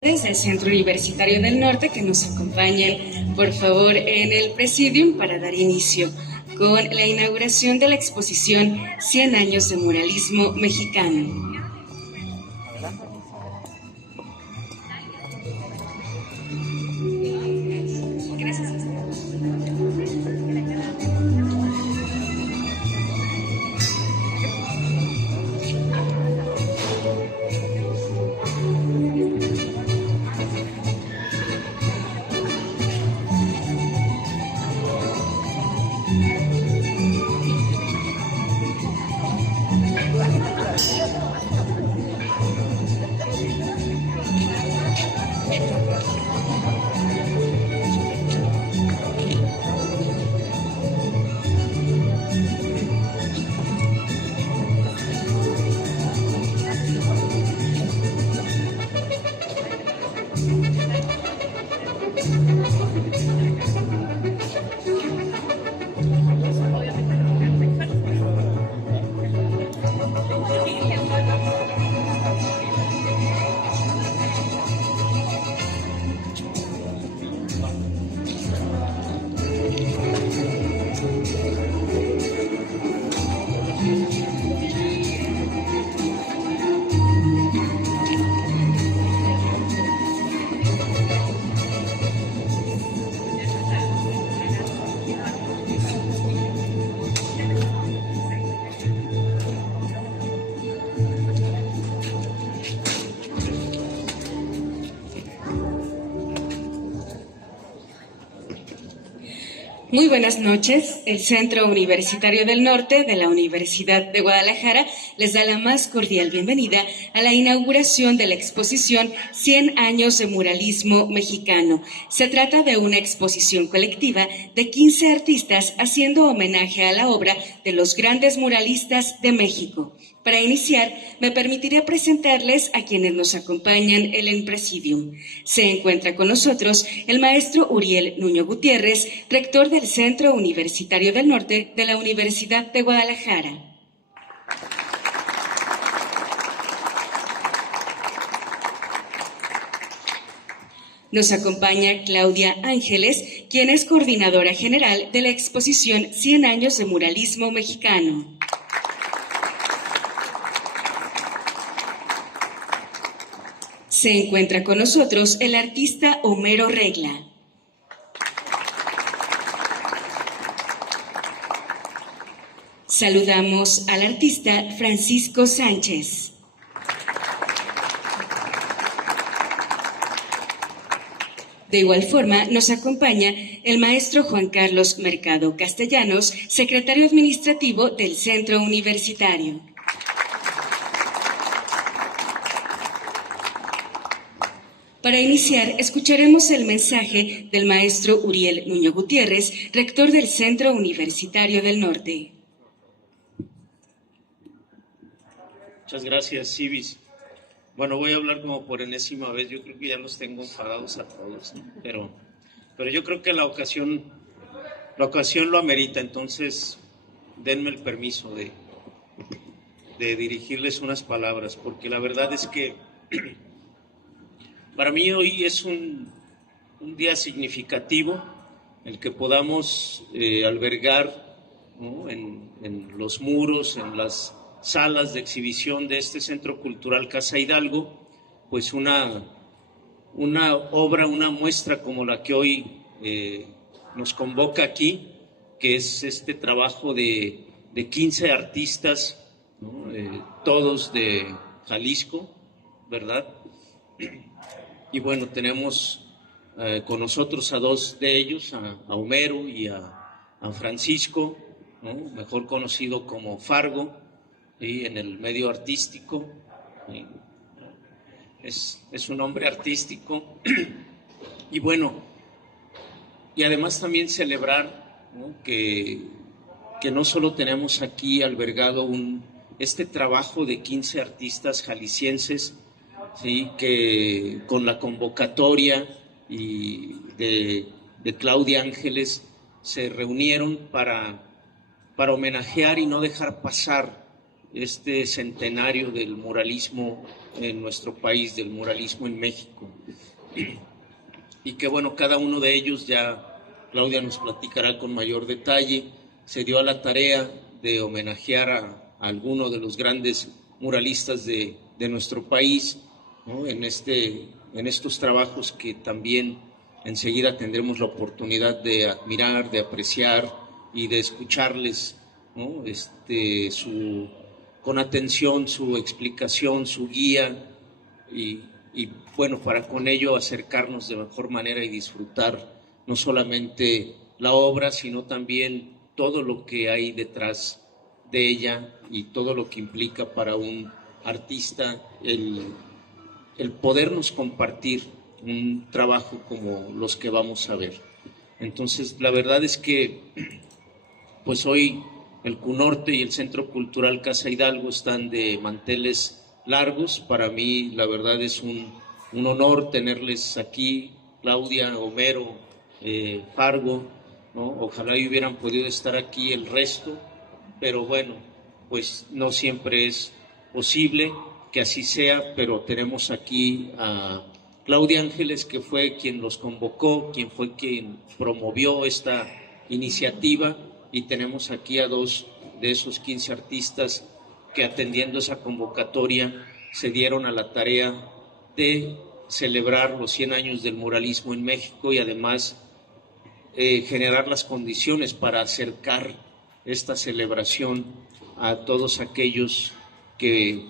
Desde el Centro Universitario del Norte que nos acompañen, por favor, en el Presidium para dar inicio con la inauguración de la exposición 100 años de muralismo mexicano. Muy buenas noches. El Centro Universitario del Norte de la Universidad de Guadalajara les da la más cordial bienvenida a la inauguración de la exposición 100 años de muralismo mexicano. Se trata de una exposición colectiva de 15 artistas haciendo homenaje a la obra de los grandes muralistas de México. Para iniciar, me permitiré presentarles a quienes nos acompañan en el Presidium. Se encuentra con nosotros el maestro Uriel Nuño Gutiérrez, rector del Centro Universitario del Norte de la Universidad de Guadalajara. Nos acompaña Claudia Ángeles, quien es coordinadora general de la exposición 100 años de muralismo mexicano. Se encuentra con nosotros el artista Homero Regla. Saludamos al artista Francisco Sánchez. De igual forma, nos acompaña el maestro Juan Carlos Mercado Castellanos, secretario administrativo del Centro Universitario. Para iniciar, escucharemos el mensaje del maestro Uriel Nuño Gutiérrez, rector del Centro Universitario del Norte. Muchas gracias, Civis. Bueno, voy a hablar como por enésima vez. Yo creo que ya los tengo enfadados a todos, ¿no? Pero yo creo que la ocasión lo amerita. Entonces, denme el permiso de dirigirles unas palabras, porque la verdad es que para mí hoy es un día significativo el que podamos albergar, ¿no?, en los muros, en las salas de exhibición de este Centro Cultural Casa Hidalgo, pues una obra, una muestra como la que hoy nos convoca aquí, que es este trabajo de 15 artistas, ¿no?, todos de Jalisco, ¿verdad? Y bueno, tenemos con nosotros a dos de ellos, a Homero y a Francisco, ¿no?, mejor conocido como Fargo, ¿sí?, en el medio artístico. ¿Sí? Es un hombre artístico. Y bueno, y además también celebrar, ¿no?, que no solo tenemos aquí albergado este trabajo de 15 artistas jaliscienses, ¿sí?, que con la convocatoria y de Claudia Ángeles se reunieron para homenajear y no dejar pasar este centenario del muralismo en nuestro país, del muralismo en México. Y que bueno, cada uno de ellos, ya Claudia nos platicará con mayor detalle, se dio a la tarea de homenajear a alguno de los grandes muralistas de nuestro país, ¿no? En estos trabajos que también enseguida tendremos la oportunidad de admirar, de apreciar y de escucharles, ¿no? Con atención su explicación, su guía y bueno, para con ello acercarnos de mejor manera y disfrutar no solamente la obra, sino también todo lo que hay detrás de ella y todo lo que implica para un artista el podernos compartir un trabajo como los que vamos a ver. Entonces, la verdad es que pues hoy el CUNORTE y el Centro Cultural Casa Hidalgo están de manteles largos. Para mí, la verdad, es un honor tenerles aquí, Claudia, Homero, Fargo, ¿no? Ojalá hubieran podido estar aquí el resto, pero bueno, pues no siempre es posible que así sea, pero tenemos aquí a Claudia Ángeles, que fue quien los convocó, quien fue quien promovió esta iniciativa, y tenemos aquí a 2 de esos 15 artistas que, atendiendo esa convocatoria, se dieron a la tarea de celebrar los 100 años del muralismo en México y además generar las condiciones para acercar esta celebración a todos aquellos que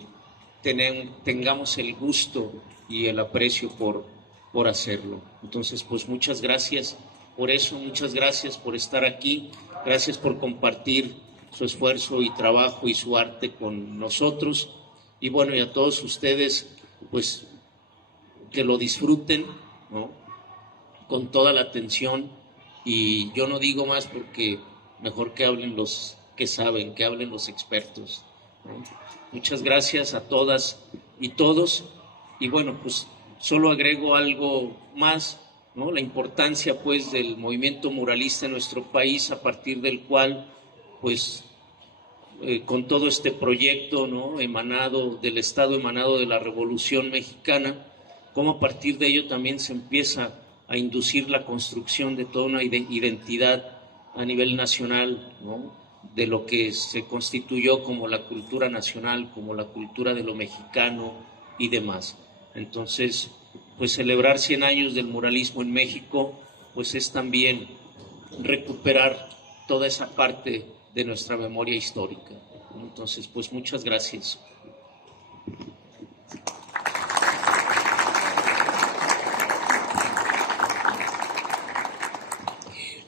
tengamos el gusto y el aprecio por hacerlo. Entonces, pues muchas gracias por eso, muchas gracias por estar aquí, gracias por compartir su esfuerzo y trabajo y su arte con nosotros. Y bueno, y a todos ustedes, pues que lo disfruten, ¿no? Con toda la atención. Y yo no digo más porque mejor que hablen los que saben, que hablen los expertos, ¿no? Muchas gracias a todas y todos. Y bueno, pues solo agrego algo más, ¿no? La importancia pues del movimiento muralista en nuestro país, a partir del cual pues con todo este proyecto, ¿no? Emanado del Estado, emanado de la Revolución Mexicana, cómo a partir de ello también se empieza a inducir la construcción de toda una identidad a nivel nacional, ¿no? De lo que se constituyó como la cultura nacional, como la cultura de lo mexicano y demás. Entonces, pues celebrar 100 años del muralismo en México, pues es también recuperar toda esa parte de nuestra memoria histórica. Entonces, pues muchas gracias.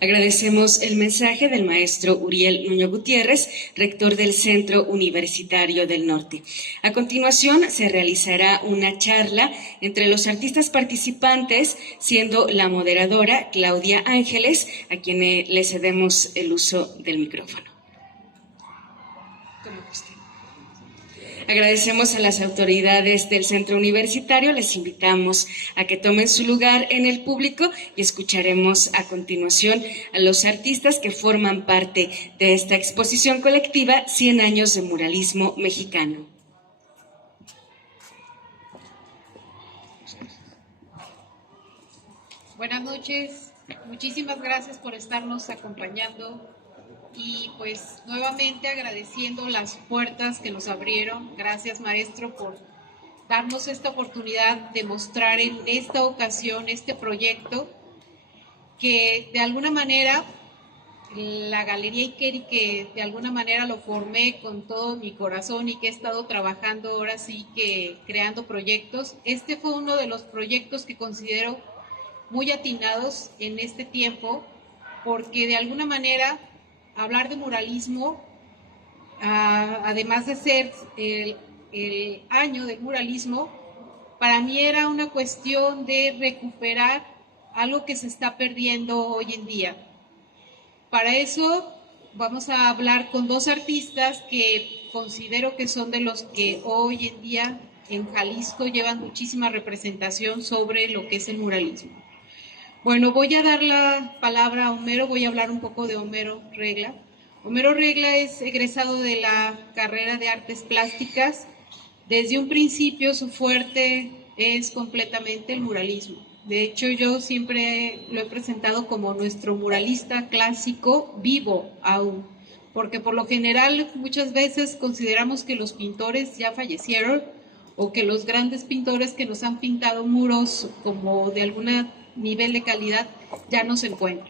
Agradecemos el mensaje del maestro Uriel Nuño Gutiérrez, rector del Centro Universitario del Norte. A continuación, se realizará una charla entre los artistas participantes, siendo la moderadora Claudia Ángeles, a quien le cedemos el uso del micrófono. Agradecemos a las autoridades del centro universitario, les invitamos a que tomen su lugar en el público y escucharemos a continuación a los artistas que forman parte de esta exposición colectiva 100 años de muralismo mexicano. Buenas noches, muchísimas gracias por estarnos acompañando. Y pues nuevamente agradeciendo las puertas que nos abrieron. Gracias, maestro, por darnos esta oportunidad de mostrar en esta ocasión este proyecto que de alguna manera la Galería Ikeri, que de alguna manera lo formé con todo mi corazón y que he estado trabajando ahora sí que creando proyectos. Este fue uno de los proyectos que considero muy atinados en este tiempo, porque de alguna manera hablar de muralismo, además de ser el año del muralismo, para mí era una cuestión de recuperar algo que se está perdiendo hoy en día. Para eso vamos a hablar con 2 artistas que considero que son de los que hoy en día en Jalisco llevan muchísima representación sobre lo que es el muralismo. Bueno, voy a dar la palabra a Homero, voy a hablar un poco de Homero Regla. Homero Regla es egresado de la carrera de Artes Plásticas. Desde un principio su fuerte es completamente el muralismo. De hecho, yo siempre lo he presentado como nuestro muralista clásico vivo aún, porque por lo general muchas veces consideramos que los pintores ya fallecieron o que los grandes pintores que nos han pintado muros como de algún nivel de calidad ya no se encuentran.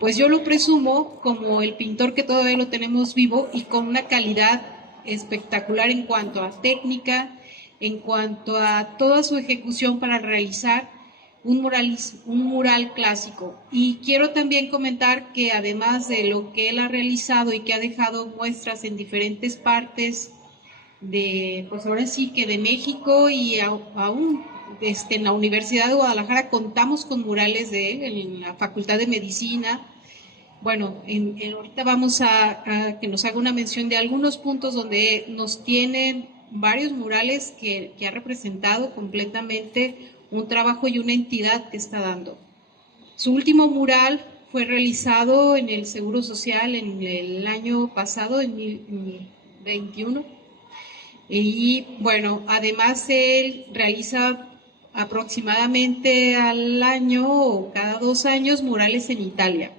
Pues yo lo presumo como el pintor que todavía lo tenemos vivo y con una calidad espectacular en cuanto a técnica, en cuanto a toda su ejecución para realizar un mural clásico. Y quiero también comentar que además de lo que él ha realizado y que ha dejado muestras en diferentes partes de, pues ahora sí que de México y aún en la Universidad de Guadalajara contamos con murales de él, en la Facultad de Medicina. Bueno, ahorita vamos a que nos haga una mención de algunos puntos donde nos tienen varios murales que ha representado completamente un trabajo y una entidad que está dando. Su último mural fue realizado en el Seguro Social en el año pasado, en 2021. Y bueno, además él realiza aproximadamente al año o cada 2 años murales en Italia.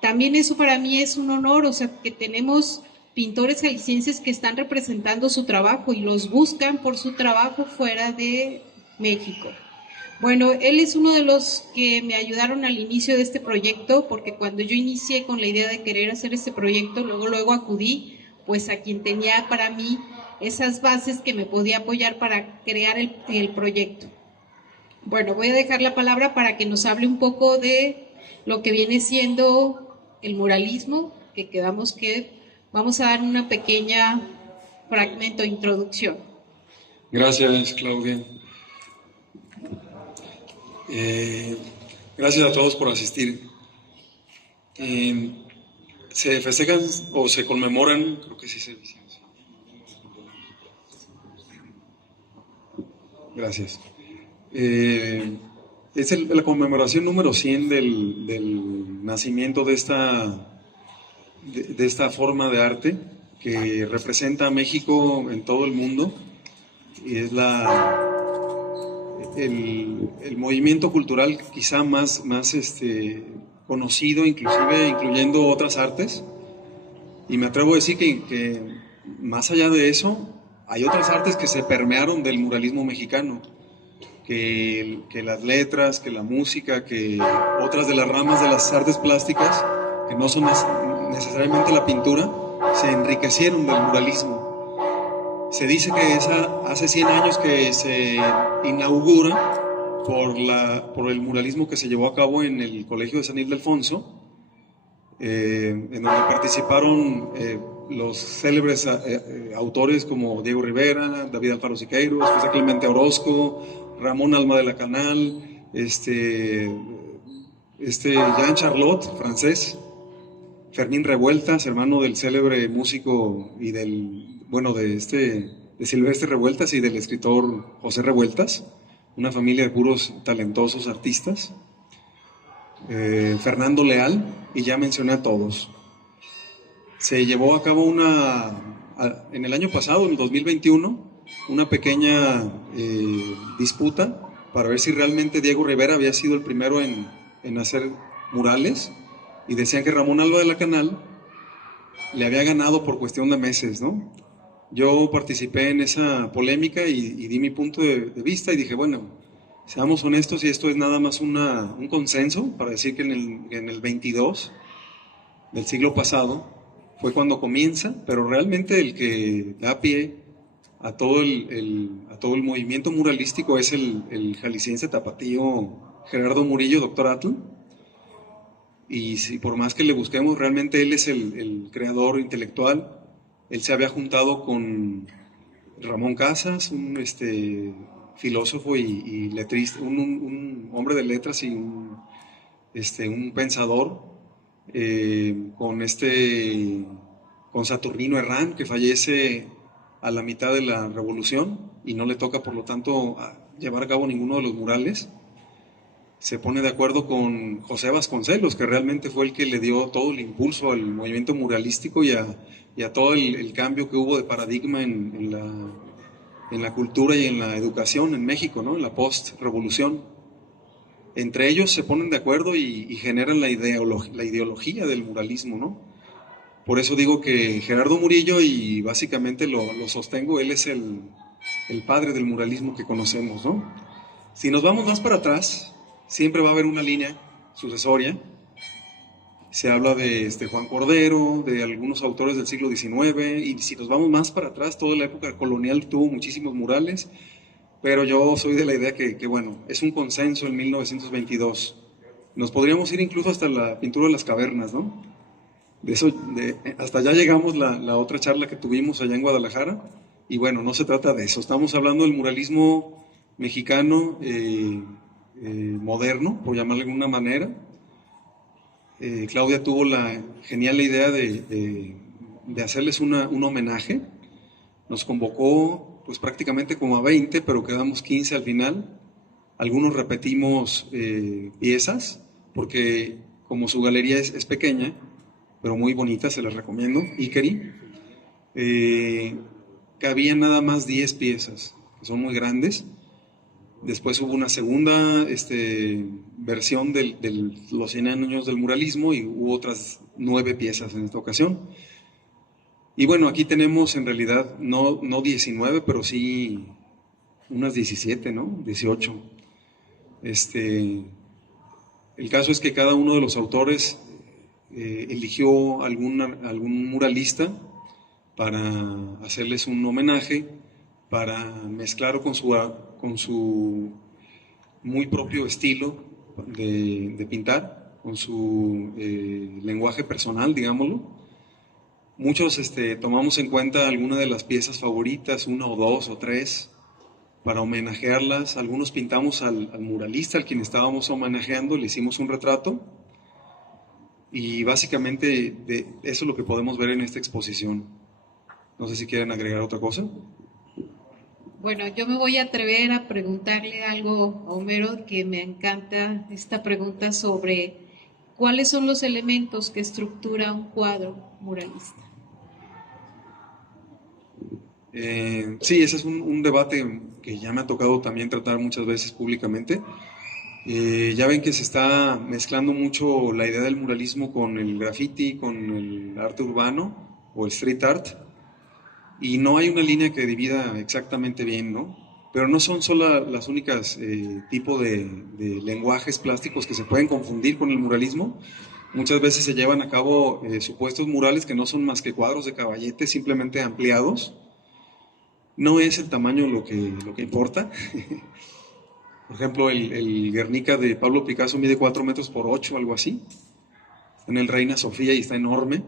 También eso para mí es un honor, o sea, que tenemos pintores jaliscienses que están representando su trabajo y los buscan por su trabajo fuera de México. Bueno, él es uno de los que me ayudaron al inicio de este proyecto, porque cuando yo inicié con la idea de querer hacer este proyecto, luego acudí pues a quien tenía para mí esas bases que me podía apoyar para crear el proyecto. Bueno, voy a dejar la palabra para que nos hable un poco de lo que viene siendo el muralismo, que quedamos que vamos a dar una pequeña fragmento de introducción. Gracias, Claudia. Gracias a todos por asistir. Se festejan o se conmemoran, creo que sí se dice. Gracias. Es la conmemoración número 100 del nacimiento de esta forma de arte que representa a México en todo el mundo y es el movimiento cultural quizá más conocido, incluyendo otras artes, y me atrevo a decir que más allá de eso hay otras artes que se permearon del muralismo mexicano, que las letras, que la música, que otras de las ramas de las artes plásticas, que no son necesariamente la pintura, se enriquecieron del muralismo. Se dice que hace 100 años que se inaugura por el muralismo que se llevó a cabo en el Colegio de San Ildefonso, en donde participaron los célebres autores como Diego Rivera, David Alfaro Siqueiros, José Clemente Orozco, Ramón Alma de la Canal, Jean Charlot, francés, Fermín Revueltas, hermano del célebre músico y de Silvestre Revueltas y del escritor José Revueltas, una familia de puros talentosos artistas, Fernando Leal, y ya mencioné a todos. Se llevó a cabo en el año pasado, en 2021, una pequeña disputa para ver si realmente Diego Rivera había sido el primero en hacer murales, y decían que Ramón Alba de la Canal le había ganado por cuestión de meses, ¿no? Yo participé en esa polémica y di mi punto de vista y dije, bueno, seamos honestos, y esto es nada más un consenso para decir que en el 22 del siglo pasado fue cuando comienza, pero realmente el que da pie a todo el movimiento muralístico es el jalisciense tapatío Gerardo Murillo, doctor Atl, y si por más que le busquemos, realmente él es el creador intelectual. Él se había juntado con Ramón Casas, un filósofo y letrista, un hombre de letras y un pensador, con Saturnino Herrán, que fallece a la mitad de la Revolución y no le toca, por lo tanto, llevar a cabo ninguno de los murales. se pone de acuerdo con José Vasconcelos, que realmente fue el que le dio todo el impulso al movimiento muralístico y a todo el cambio que hubo de paradigma en la cultura y en la educación en México, ¿no? En la post-revolución. Entre ellos se ponen de acuerdo y generan la ideología del muralismo, ¿no? Por eso digo que Gerardo Murillo, y básicamente lo sostengo, él es el padre del muralismo que conocemos, ¿no? Si nos vamos más para atrás, siempre va a haber una línea sucesoria. Se habla de Juan Cordero, de algunos autores del siglo XIX, y si nos vamos más para atrás, toda la época colonial tuvo muchísimos murales, pero yo soy de la idea que bueno, es un consenso en 1922. Nos podríamos ir incluso hasta la pintura de las cavernas, ¿no? Hasta allá llegamos la otra charla que tuvimos allá en Guadalajara, y bueno, no se trata de eso, estamos hablando del muralismo mexicano moderno, por llamarlo de alguna manera. Claudia tuvo la genial idea de hacerles un homenaje. Nos convocó pues prácticamente como a 20, pero quedamos 15 al final. Algunos repetimos piezas, porque como su galería es pequeña, pero muy bonita, se las recomiendo, Ikeri. Cabían nada más 10 piezas, que son muy grandes. Después hubo una segunda versión de los 100 años del muralismo y hubo otras 9 piezas en esta ocasión. Y bueno, aquí tenemos en realidad no 19, pero sí unas 17, ¿no? 18. El caso es que cada uno de los autores eligió algún muralista para hacerles un homenaje, para mezclar con su muy propio estilo de pintar, con su lenguaje personal, digámoslo. Muchos tomamos en cuenta alguna de las piezas favoritas, 1 o 2 o 3, para homenajearlas. Algunos pintamos al muralista, al quien estábamos homenajeando, le hicimos un retrato, y básicamente eso es lo que podemos ver en esta exposición. No sé si quieren agregar otra cosa. Bueno, yo me voy a atrever a preguntarle algo a Homero, que me encanta esta pregunta sobre cuáles son los elementos que estructura un cuadro muralista. Sí, ese es un debate que ya me ha tocado también tratar muchas veces públicamente. Ya ven que se está mezclando mucho la idea del muralismo con el graffiti, con el arte urbano o el street art, y no hay una línea que divida exactamente bien, ¿no? Pero no son solo las únicas tipos de lenguajes plásticos que se pueden confundir con el muralismo. Muchas veces se llevan a cabo supuestos murales que no son más que cuadros de caballete simplemente ampliados. No es el tamaño lo que importa. Por ejemplo, el Guernica de Pablo Picasso mide 4 metros por 8, algo así. Está en el Reina Sofía y está enorme.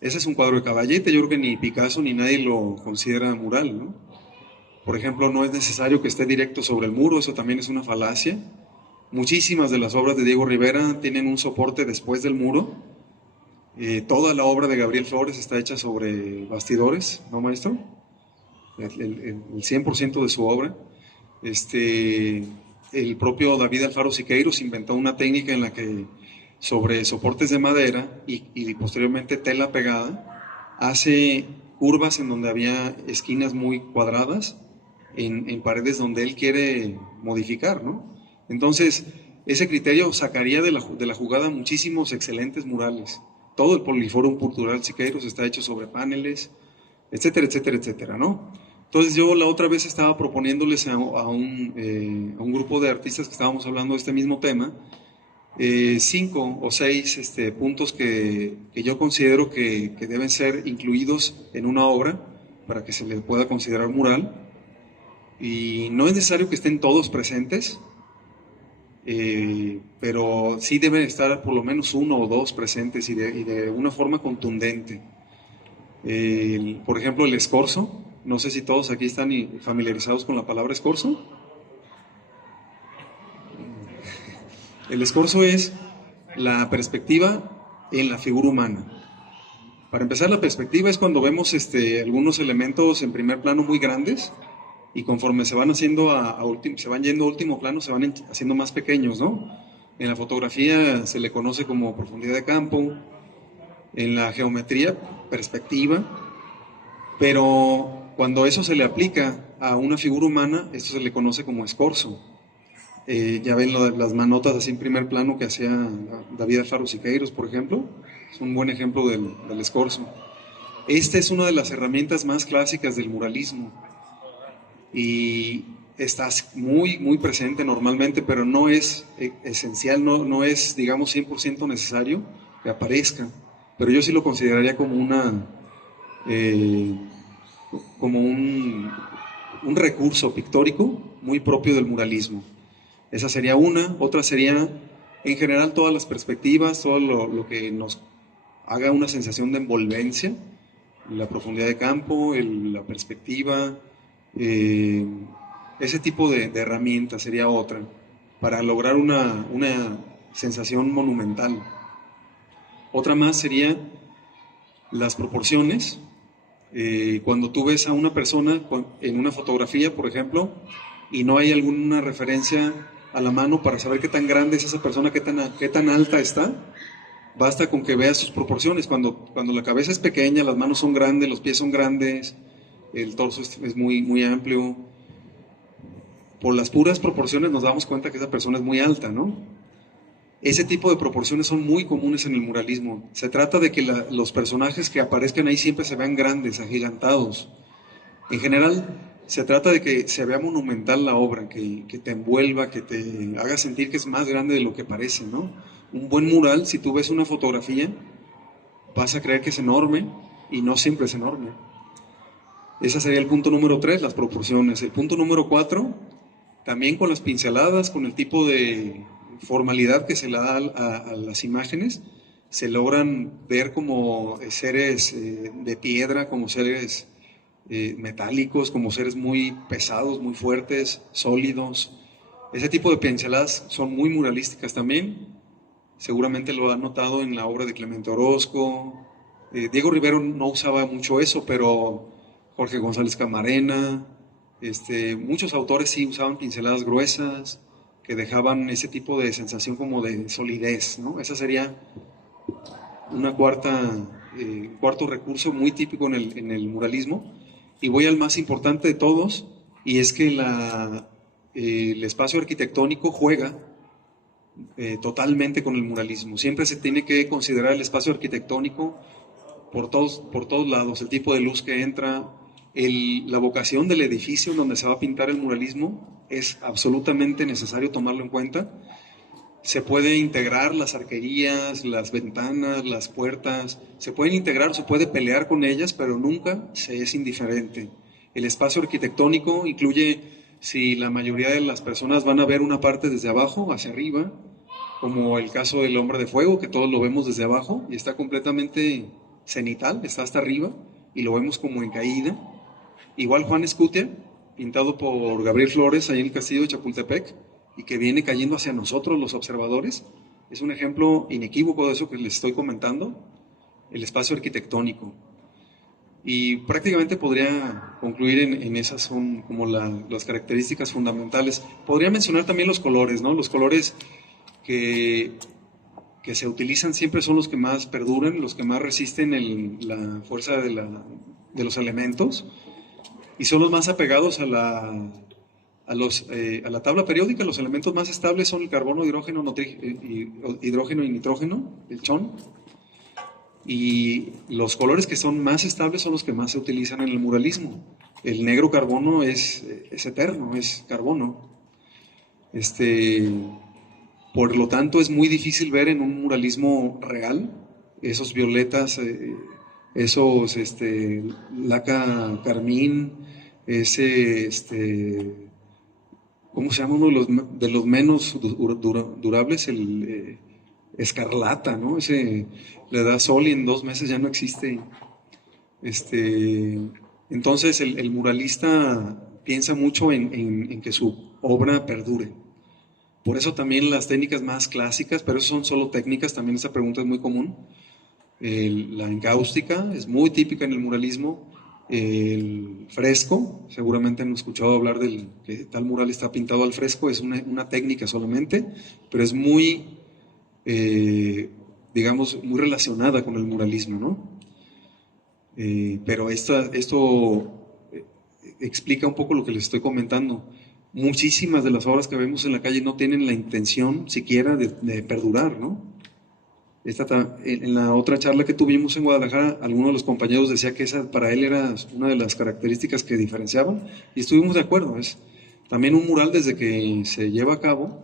Ese es un cuadro de caballete. Yo creo que ni Picasso ni nadie lo considera mural, ¿no? Por ejemplo, no es necesario que esté directo sobre el muro, eso también es una falacia. Muchísimas de las obras de Diego Rivera tienen un soporte después del muro. Toda la obra de Gabriel Flores está hecha sobre bastidores, ¿no, maestro? El 100% de su obra. El propio David Alfaro Siqueiros inventó una técnica en la que sobre soportes de madera y posteriormente tela pegada hace curvas en donde había esquinas muy cuadradas en paredes donde él quiere modificar, ¿no? Entonces ese criterio sacaría de la jugada muchísimos excelentes murales. Todo el Poliforum Cultural Siqueiros está hecho sobre paneles, etcétera, etcétera, etcétera, ¿no? Entonces yo la otra vez estaba proponiéndoles a un grupo de artistas que estábamos hablando de este mismo tema, 5 o 6 puntos que yo considero que deben ser incluidos en una obra para que se le pueda considerar mural. Y no es necesario que estén todos presentes, pero sí deben estar por lo menos 1 o 2 presentes y de una forma contundente. Por ejemplo, el escorzo. No sé si todos aquí están familiarizados con la palabra escorzo. El escorzo es la perspectiva en la figura humana. Para empezar, la perspectiva es cuando vemos algunos elementos en primer plano muy grandes y conforme se van haciendo se van yendo a último plano, se van haciendo más pequeños, ¿no? En la fotografía se le conoce como profundidad de campo, en la geometría, perspectiva, pero cuando eso se le aplica a una figura humana, esto se le conoce como escorzo. Ya ven las manotas así en primer plano que hacía David Alfaro Siqueiros, por ejemplo, es un buen ejemplo del escorzo. Esta es una de las herramientas más clásicas del muralismo y está muy, muy presente normalmente, pero no es esencial, no es, digamos, 100% necesario que aparezca, pero yo sí lo consideraría como como un recurso pictórico muy propio del muralismo. Esa sería una. Otra sería, en general, todas las perspectivas, todo lo que nos haga una sensación de envolvencia, la profundidad de campo, la perspectiva, ese tipo de herramienta sería otra, para lograr una sensación monumental. Otra más sería las proporciones. Cuando tú ves a una persona en una fotografía, por ejemplo, y no hay alguna referencia a la mano para saber qué tan grande es esa persona, qué tan alta está, basta con que veas sus proporciones. Cuando la cabeza es pequeña, las manos son grandes, los pies son grandes, el torso es muy, muy amplio. Por las puras proporciones nos damos cuenta que esa persona es muy alta, ¿no? Ese tipo de proporciones son muy comunes en el muralismo. Se trata de que los personajes que aparezcan ahí siempre se vean grandes, agigantados. En general, se trata de que se vea monumental la obra, que te envuelva, que te haga sentir que es más grande de lo que parece, ¿no? Un buen mural, si tú ves una fotografía, vas a creer que es enorme y no siempre es enorme. Ese sería el punto número 3, las proporciones. El punto número 4, también con las pinceladas, con el tipo de formalidad que se le da a las imágenes, se logran ver como seres de piedra, como seres metálicos, como seres muy pesados, muy fuertes, sólidos. Ese tipo de pinceladas son muy muralísticas también. Seguramente lo han notado en la obra de Clemente Orozco. Diego Rivero no usaba mucho eso, pero Jorge González Camarena, muchos autores sí usaban pinceladas gruesas que dejaban ese tipo de sensación como de solidez, ¿no? Esa sería una cuarto recurso muy típico en el muralismo. Y voy al más importante de todos, y es que el espacio arquitectónico juega totalmente con el muralismo. Siempre se tiene que considerar el espacio arquitectónico por todos lados, el tipo de luz que entra, la vocación del edificio en donde se va a pintar el muralismo es absolutamente necesario tomarlo en cuenta. Se puede integrar las arquerías, las ventanas, las puertas, se pueden integrar, se puede pelear con ellas, pero nunca se es indiferente. El espacio arquitectónico incluye, si la mayoría de las personas van a ver una parte desde abajo hacia arriba, como el caso del Hombre de Fuego, que todos lo vemos desde abajo y está completamente cenital, está hasta arriba y lo vemos como en caída. Igual Juan Escutia, pintado por Gabriel Flores ahí en el castillo de Chapultepec, y que viene cayendo hacia nosotros los observadores, es un ejemplo inequívoco de eso que les estoy comentando, el espacio arquitectónico. Y prácticamente podría concluir en esas son como las características fundamentales. Podría mencionar también los colores, ¿no? Los colores que se utilizan siempre son los que más perduran, los que más resisten la fuerza de los elementos, y son los más apegados a la tabla periódica. Los elementos más estables son el carbono, hidrógeno y nitrógeno, el chon. Y los colores que son más estables son los que más se utilizan en el muralismo. El negro carbono es eterno, es carbono. Por lo tanto, es muy difícil ver en un muralismo real esos violetas, esos laca carmín, ¿cómo se llama uno de los menos durables? El escarlata, ¿no? Ese le da sol y en 2 meses ya no existe. Entonces el muralista piensa mucho en que su obra perdure. Por eso también las técnicas más clásicas, pero eso son solo técnicas, también esa pregunta es muy común. La encáustica es muy típica en el muralismo. El fresco, seguramente han escuchado hablar del que tal mural está pintado al fresco, es una técnica solamente, pero es muy, digamos, muy relacionada con el muralismo, ¿no? Pero esto explica un poco lo que les estoy comentando. Muchísimas de las obras que vemos en la calle no tienen la intención siquiera de perdurar, ¿no? En la otra charla que tuvimos en Guadalajara, alguno de los compañeros decía que esa para él era una de las características que diferenciaban, y estuvimos de acuerdo. Es también un mural, desde que se lleva a cabo,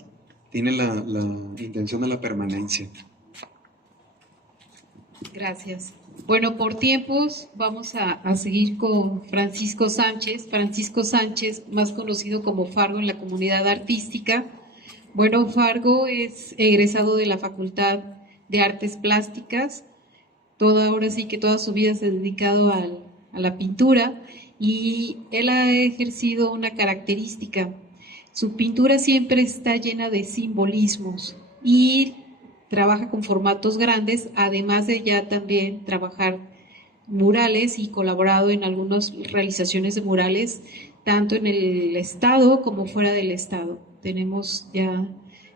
tiene la intención de la permanencia. Gracias. Bueno, por tiempos vamos a seguir con Francisco Sánchez. Francisco Sánchez, más conocido como Fargo en la comunidad artística. Bueno, Fargo es egresado de la Facultad de Artes Plásticas. Ahora sí que toda su vida se ha dedicado a la pintura, y él ha ejercido una característica. Su pintura siempre está llena de simbolismos y trabaja con formatos grandes, además de ya también trabajar murales, y colaborado en algunas realizaciones de murales, tanto en el estado como fuera del estado. Tenemos ya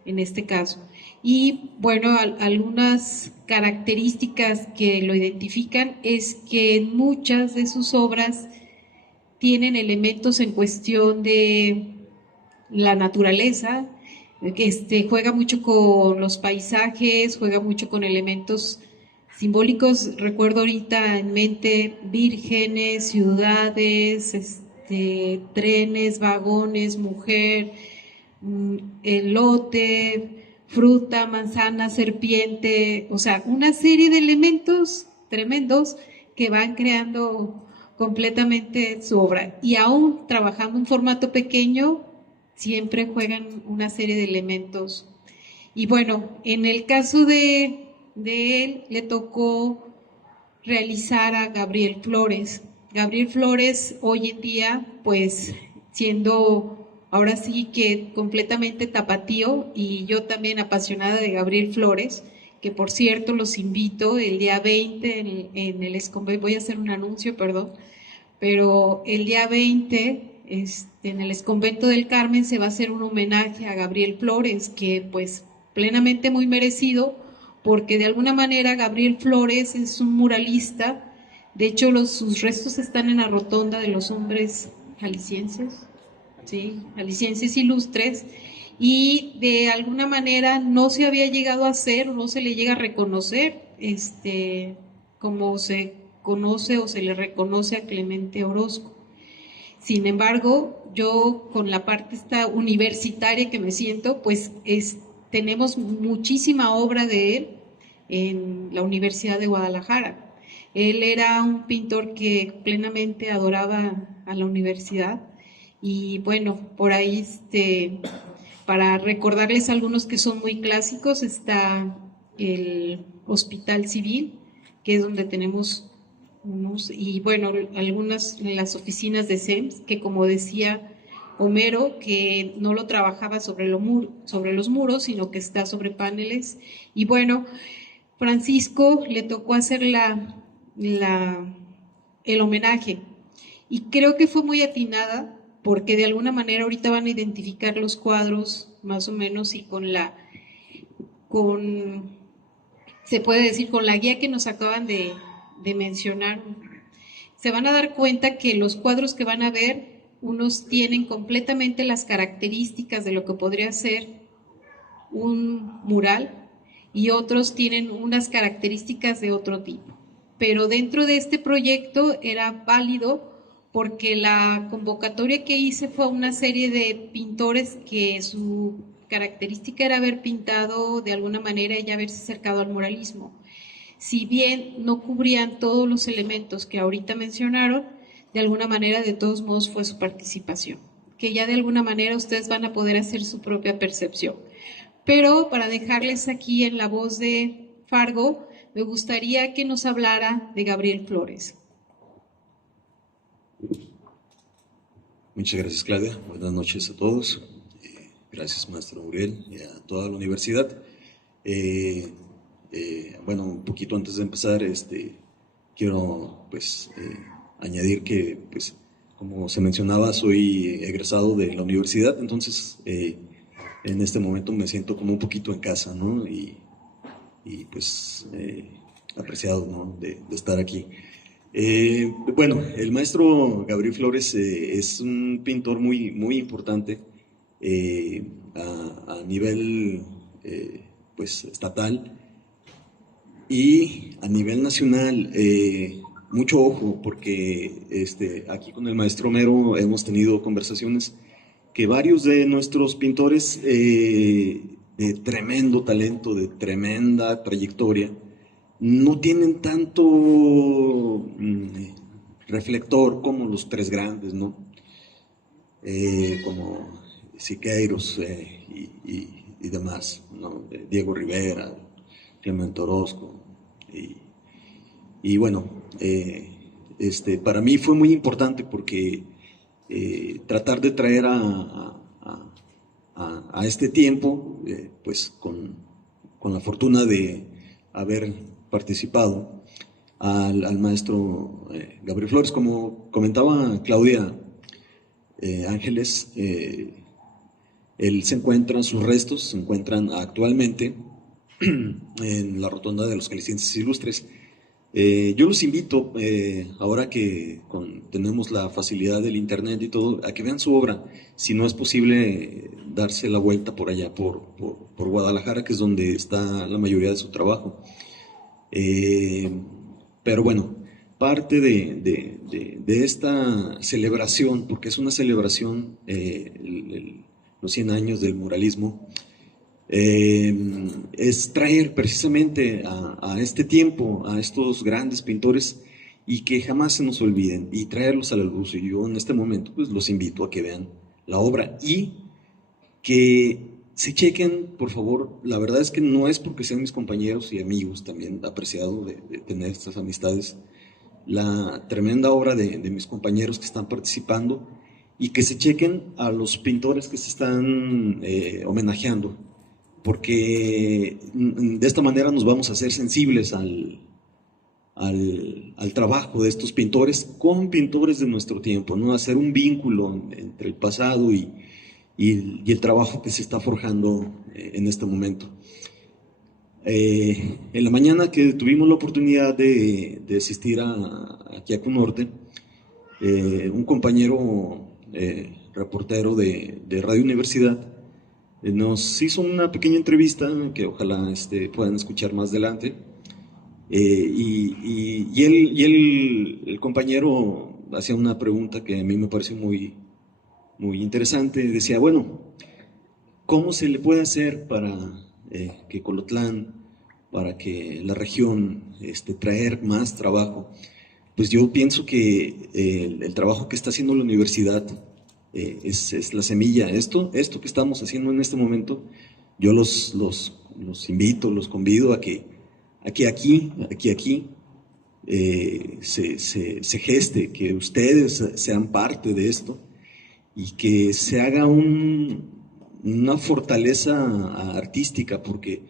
en este caso. Y bueno, algunas características que lo identifican es que muchas de sus obras tienen elementos en cuestión de la naturaleza, juega mucho con los paisajes, juega mucho con elementos simbólicos. Recuerdo ahorita en mente vírgenes, ciudades, trenes, vagones, mujer, elote, fruta, manzana, serpiente, o sea, una serie de elementos tremendos que van creando completamente su obra. Y aún trabajando en formato pequeño, siempre juegan una serie de elementos. Y bueno, en el caso de él, le tocó realizar a Gabriel Flores. Gabriel Flores hoy en día, pues siendo ahora sí que completamente tapatío, y yo también apasionada de Gabriel Flores, que por cierto los invito el día 20 en el Esconbedo. Voy a hacer un anuncio, perdón, pero el día 20 en el Exconvento del Carmen se va a hacer un homenaje a Gabriel Flores, que pues plenamente muy merecido, porque de alguna manera Gabriel Flores es un muralista. De hecho, sus restos están en la rotonda de los hombres jaliscienses, ¿sí? Jaliscienses ilustres, y de alguna manera no se había llegado a hacer, o no se le llega a reconocer, como se conoce o se le reconoce a Clemente Orozco. Sin embargo, yo con la parte esta universitaria que me siento, pues tenemos muchísima obra de él en la Universidad de Guadalajara. Él era un pintor que plenamente adoraba a la universidad, y bueno, por ahí para recordarles algunos que son muy clásicos, está el Hospital Civil, que es donde tenemos y bueno, algunas en las oficinas de SEMS, que como decía Homero, que no lo trabajaba sobre los muros, sino que está sobre paneles. Y bueno, Francisco le tocó hacer el homenaje, y creo que fue muy atinada, porque de alguna manera ahorita van a identificar los cuadros más o menos, y se puede decir, con la guía que nos acaban de mencionar, se van a dar cuenta que los cuadros que van a ver, unos tienen completamente las características de lo que podría ser un mural, y otros tienen unas características de otro tipo. Pero dentro de este proyecto era válido, porque la convocatoria que hice fue una serie de pintores que su característica era haber pintado de alguna manera y haberse acercado al muralismo. Si bien no cubrían todos los elementos que ahorita mencionaron, de alguna manera, de todos modos, fue su participación, que ya de alguna manera ustedes van a poder hacer su propia percepción. Pero para dejarles aquí en la voz de Fargo, me gustaría que nos hablara de Gabriel Flores. Muchas gracias, Claudia. Buenas noches a todos. Gracias, maestro Uriel, y a toda la universidad. Bueno, un poquito antes de empezar, quiero pues añadir que, pues, como se mencionaba, soy egresado de la universidad, entonces en este momento me siento como un poquito en casa, ¿no? Pues apreciado, ¿no? de estar aquí. Bueno, el maestro Gabriel Flores es un pintor muy, muy importante a nivel pues estatal y a nivel nacional. Mucho ojo, porque aquí con el maestro Mero hemos tenido conversaciones que varios de nuestros pintores de tremendo talento, de tremenda trayectoria, no tienen tanto reflector como los tres grandes, ¿no? Como Siqueiros y demás, ¿no? Diego Rivera, Clemente Orozco. Y bueno, para mí fue muy importante porque tratar de traer a este tiempo, pues con la fortuna de haber participado al maestro Gabriel Flores. Como comentaba Claudia Ángeles, él se encuentra, sus restos se encuentran actualmente en la rotonda de los Jaliscienses Ilustres. Yo los invito, ahora que tenemos la facilidad del internet y todo, a que vean su obra. Si no es posible darse la vuelta por allá, por Guadalajara, que es donde está la mayoría de su trabajo. Pero bueno, parte de esta celebración, porque es una celebración, los 100 años del muralismo, es traer precisamente a este tiempo a estos grandes pintores y que jamás se nos olviden y traerlos a la luz. Y yo en este momento pues los invito a que vean la obra y que se chequen, por favor. La verdad es que no es porque sean mis compañeros y amigos, también apreciado de tener estas amistades, la tremenda obra de mis compañeros que están participando, y que se chequen a los pintores que se están homenajeando, porque de esta manera nos vamos a hacer sensibles al trabajo de estos pintores con pintores de nuestro tiempo, ¿no? Hacer un vínculo entre el pasado y el trabajo que se está forjando en este momento. En la mañana que tuvimos la oportunidad de asistir aquí a Cunorte, un compañero reportero de Radio Universidad nos hizo una pequeña entrevista que ojalá puedan escuchar más adelante. El compañero hacía una pregunta que a mí me pareció muy, muy interesante. Decía, bueno, ¿cómo se le puede hacer para que Colotlán, para que la región traer más trabajo? Pues yo pienso que el trabajo que está haciendo la universidad es la semilla. Esto que estamos haciendo en este momento, yo los invito, los convido a que aquí se geste, que ustedes sean parte de esto y que se haga una fortaleza artística, porque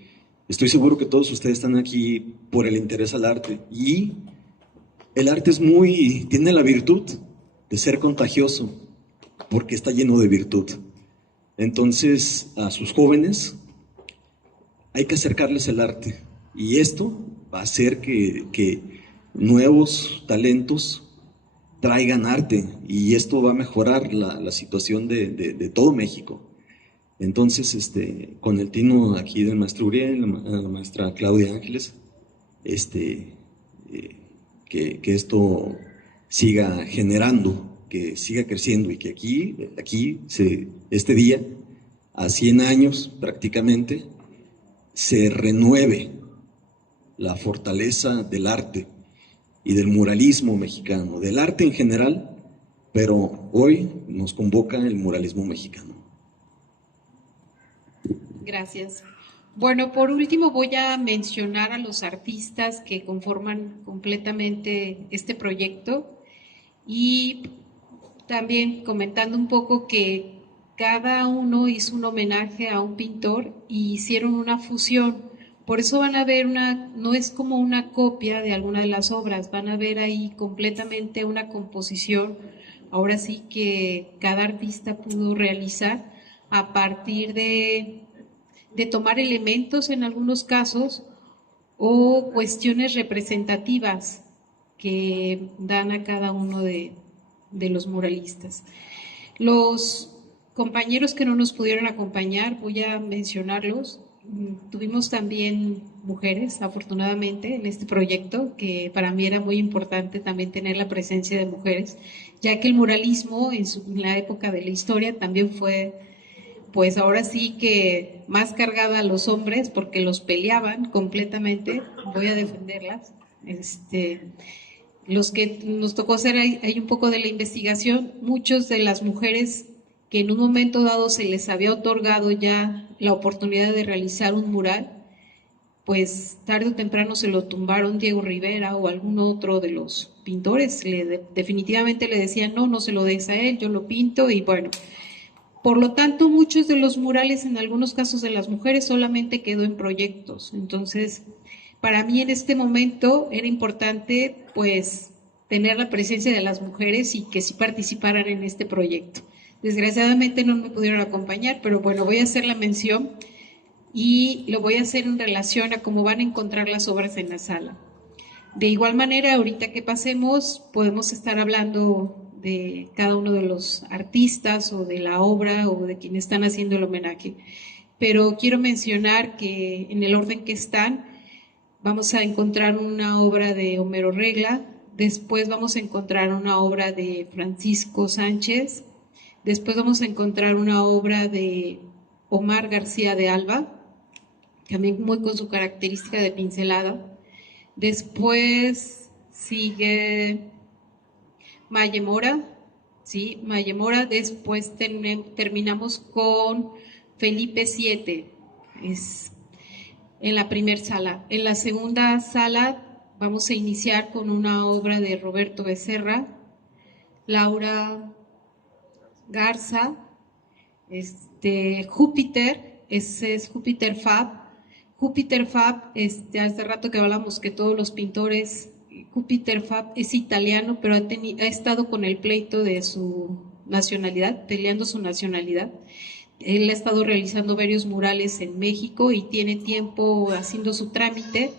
estoy seguro que todos ustedes están aquí por el interés al arte, y el arte tiene la virtud de ser contagioso, porque está lleno de virtud. Entonces, a sus jóvenes hay que acercarles el arte, y esto va a hacer que nuevos talentos traigan arte, y esto va a mejorar la situación de todo México. Entonces, con el tino aquí del maestro Uriel, la maestra Claudia Ángeles, que esto siga generando, que siga creciendo, y que aquí este día, a 100 años prácticamente, se renueve la fortaleza del arte y del muralismo mexicano, del arte en general, pero hoy nos convoca el muralismo mexicano. Gracias. Bueno, por último voy a mencionar a los artistas que conforman completamente este proyecto, y también comentando un poco que cada uno hizo un homenaje a un pintor y hicieron una fusión, Por eso van a ver no es como una copia de alguna de las obras, van a ver ahí completamente una composición, ahora sí que cada artista pudo realizar a partir de tomar elementos en algunos casos o cuestiones representativas que dan a cada uno de los muralistas. Los compañeros que no nos pudieron acompañar, voy a mencionarlos. Tuvimos también mujeres, afortunadamente, en este proyecto, que para mí era muy importante también tener la presencia de mujeres, ya que el muralismo en la época de la historia también fue, pues ahora sí que más cargada a los hombres porque los peleaban completamente. Voy a defenderlas. Los que nos tocó hacer hay un poco de la investigación, muchas de las mujeres que en un momento dado se les había otorgado ya la oportunidad de realizar un mural, pues tarde o temprano se lo tumbaron Diego Rivera o algún otro de los pintores. Definitivamente le decían, no se lo des a él, yo lo pinto, y bueno. Por lo tanto, muchos de los murales, en algunos casos de las mujeres, solamente quedó en proyectos. Entonces, para mí en este momento era importante, pues, tener la presencia de las mujeres y que sí participaran en este proyecto. Desgraciadamente no me pudieron acompañar, pero bueno, voy a hacer la mención y lo voy a hacer en relación a cómo van a encontrar las obras en la sala. De igual manera, ahorita que pasemos, podemos estar hablando de cada uno de los artistas o de la obra o de quienes están haciendo el homenaje. Pero quiero mencionar que en el orden que están, vamos a encontrar una obra de Homero Regla, después vamos a encontrar una obra de Francisco Sánchez, después vamos a encontrar una obra de Omar García de Alba, también muy con su característica de pincelada. Después sigue Malle Mora, ¿sí? Malle Mora. Después terminamos con Felipe VII, es en la primera sala. En la segunda sala vamos a iniciar con una obra de Roberto Becerra, Laura Garza, Júpiter, ese es Júpiter Fab. Júpiter Fab, hace rato que hablamos que todos los pintores, Júpiter Fab es italiano, pero ha estado con el pleito de su nacionalidad, peleando su nacionalidad. Él ha estado realizando varios murales en México y tiene tiempo haciendo su trámite,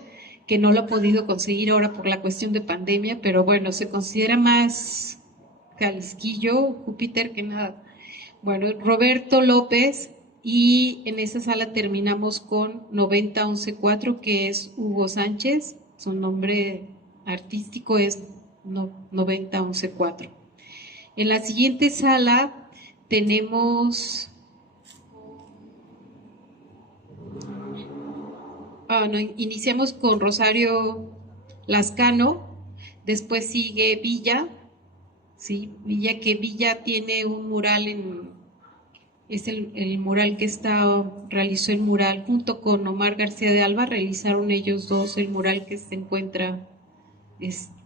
que no lo ha podido conseguir ahora por la cuestión de pandemia, pero bueno, se considera más Jalisquillo, Júpiter, que nada. Bueno, Roberto López, y en esa sala terminamos con 90114, que es Hugo Sánchez, su nombre artístico es 90114. En la siguiente sala tenemos iniciamos con Rosario Lascano, después sigue Villa, ¿sí? Villa tiene un mural es el mural que realizó el mural junto con Omar García de Alba, realizaron ellos dos el mural que se encuentra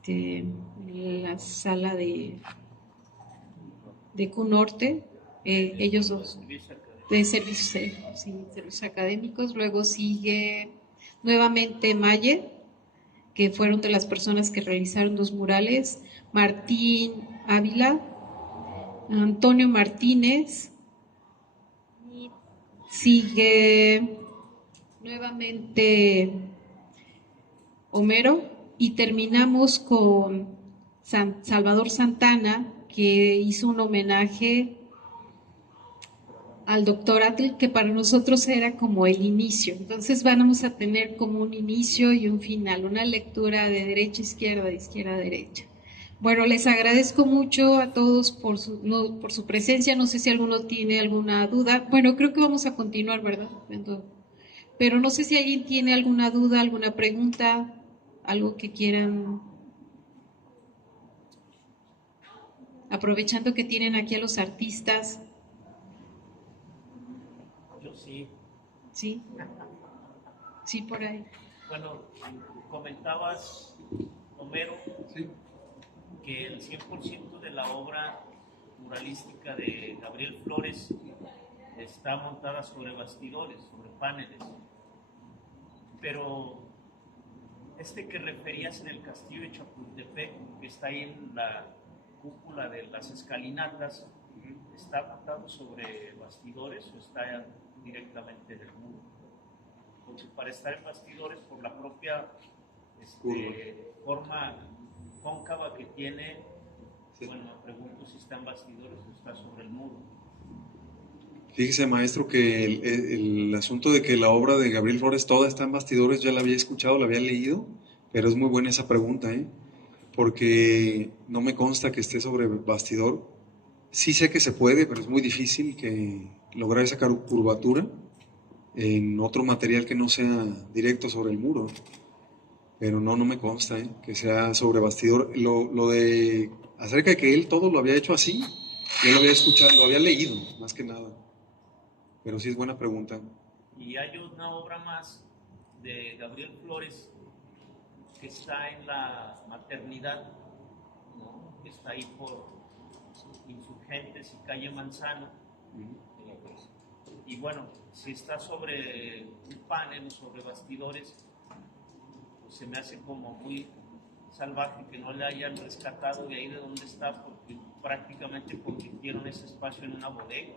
en la sala de CUNORTE, ellos dos, de servicios académicos. Luego sigue nuevamente Malle, que fueron de las personas que realizaron dos murales, Martín Ávila, Antonio Martínez, sigue nuevamente Homero, y terminamos con Salvador Santana, que hizo un homenaje al doctor Atl, que para nosotros era como el inicio. Entonces vamos a tener como un inicio y un final, una lectura de derecha a izquierda, de izquierda a derecha. Bueno, les agradezco mucho a todos por su presencia. No sé si alguno tiene alguna duda. Bueno, creo que vamos a continuar, ¿verdad? Pero no sé si alguien tiene alguna duda, alguna pregunta, algo que quieran. Aprovechando que tienen aquí a los artistas. Yo sí. ¿Sí? Sí, por ahí. Bueno, comentabas, Homero, Sí. que el 100% de la obra muralística de Gabriel Flores está montada sobre bastidores, sobre paneles. pero que referías en el castillo de Chapultepec, que está ahí en la cúpula de las escalinatas, ¿está montado sobre bastidores o está directamente en el muro? Porque para estar en bastidores, por la propia forma cóncava que tiene, bueno, me pregunto si está en bastidores o está sobre el muro. Fíjese, maestro, que el asunto de que la obra de Gabriel Flores toda está en bastidores, ya la había escuchado, la había leído, pero es muy buena esa pregunta, porque no me consta que esté sobre bastidor. Sí sé que se puede, pero es muy difícil que lograr esa curvatura en otro material que no sea directo sobre el muro. Pero no me consta que sea sobre bastidor. Lo de acerca de que él todo lo había hecho así, yo lo había escuchado, lo había leído, más que nada. Pero sí es buena pregunta. Y hay una obra más de Gabriel Flores que está en la maternidad, ¿no? Que está ahí por Insurgentes y Calle Manzano. Y bueno, si está sobre un panel o sobre bastidores, pues se me hace como muy salvaje que no le hayan rescatado de ahí de donde está, porque prácticamente convirtieron ese espacio en una bodega.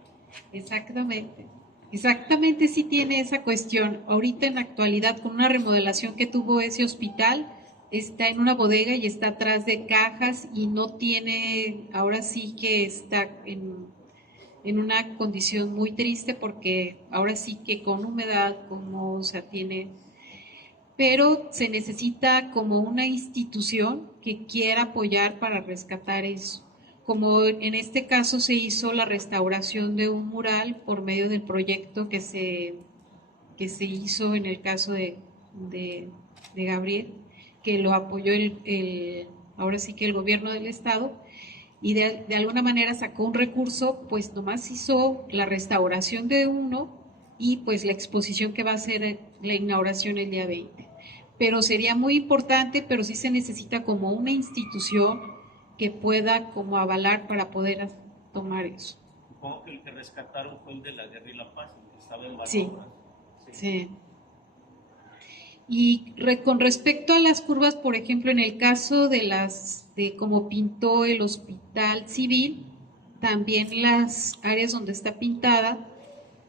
Exactamente sí tiene esa cuestión. Ahorita en la actualidad, con una remodelación que tuvo ese hospital, está en una bodega y está atrás de cajas y no tiene, ahora sí que está en una condición muy triste porque ahora sí que con humedad, tiene, pero se necesita como una institución que quiera apoyar para rescatar eso. Como en este caso se hizo la restauración de un mural por medio del proyecto que se hizo en el caso de Gabriel, que lo apoyó ahora sí que el gobierno del estado, y de alguna manera sacó un recurso, pues nomás hizo la restauración de uno y pues la exposición que va a ser la inauguración el día 20. Pero sería muy importante, pero sí se necesita como una institución que pueda como avalar para poder tomar eso. Supongo que el que rescataron fue el de la Guerra y la Paz, el que estaba en Barropas. Sí. Y con respecto a las curvas, por ejemplo, en el caso de cómo pintó el Hospital Civil, también las áreas donde está pintada,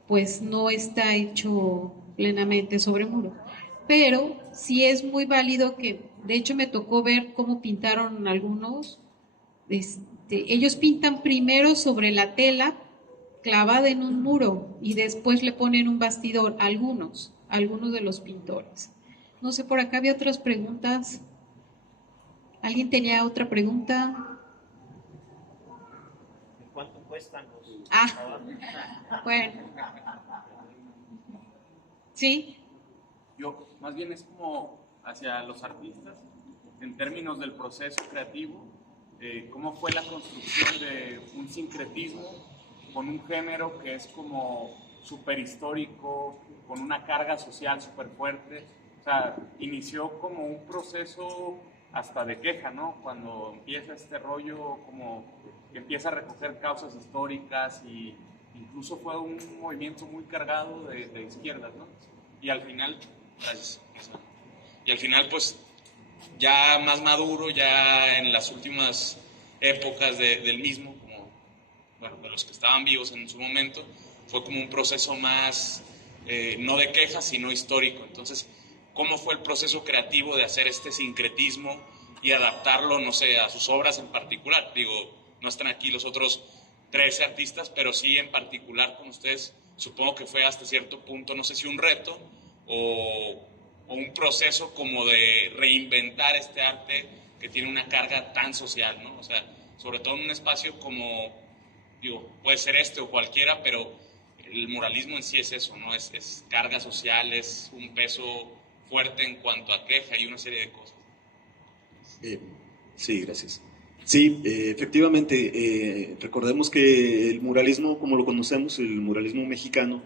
pues no está hecho plenamente sobre muro. Pero sí es muy válido que, de hecho me tocó ver cómo pintaron algunos. Ellos pintan primero sobre la tela clavada en un muro y después le ponen un bastidor, algunos de los pintores. No sé, por acá había otras preguntas. ¿Alguien tenía otra pregunta? ¿Cuánto cuestan los bueno. ¿Sí? Yo, más bien es como hacia los artistas, en términos del proceso creativo, cómo fue la construcción de un sincretismo con un género que es como súper histórico, con una carga social súper fuerte. O sea, inició como un proceso hasta de queja, ¿no? Cuando empieza este rollo como que empieza a recoger causas históricas y incluso fue un movimiento muy cargado de izquierdas, ¿no? Y al final, pues ya más maduro, ya en las últimas épocas del mismo, como, bueno, de los que estaban vivos en su momento, fue como un proceso más, no de quejas, sino histórico. Entonces, ¿cómo fue el proceso creativo de hacer este sincretismo y adaptarlo, no sé, a sus obras en particular? Digo, no están aquí los otros 13 artistas, pero sí en particular con ustedes, supongo que fue hasta cierto punto, no sé si un reto o un proceso como de reinventar este arte que tiene una carga tan social, ¿no? O sea, sobre todo en un espacio como, digo, puede ser este o cualquiera, pero el muralismo en sí es eso, ¿no? Es carga social, es un peso fuerte en cuanto a queja y una serie de cosas. Sí, gracias. Sí, efectivamente, recordemos que el muralismo, como lo conocemos, el muralismo mexicano,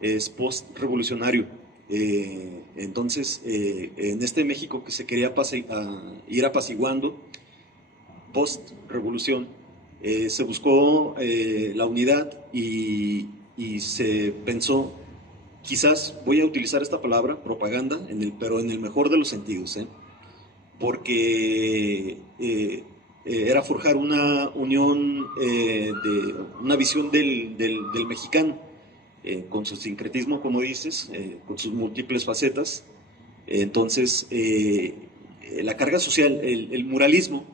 es post-revolucionario. Entonces, en este México que se quería ir apaciguando, post-revolución, se buscó la unidad y se pensó quizás voy a utilizar esta palabra, propaganda, pero en el mejor de los sentidos, porque era forjar una unión, una visión del mexicano, con su sincretismo, como dices, con sus múltiples facetas. Entonces, la carga social, el muralismo,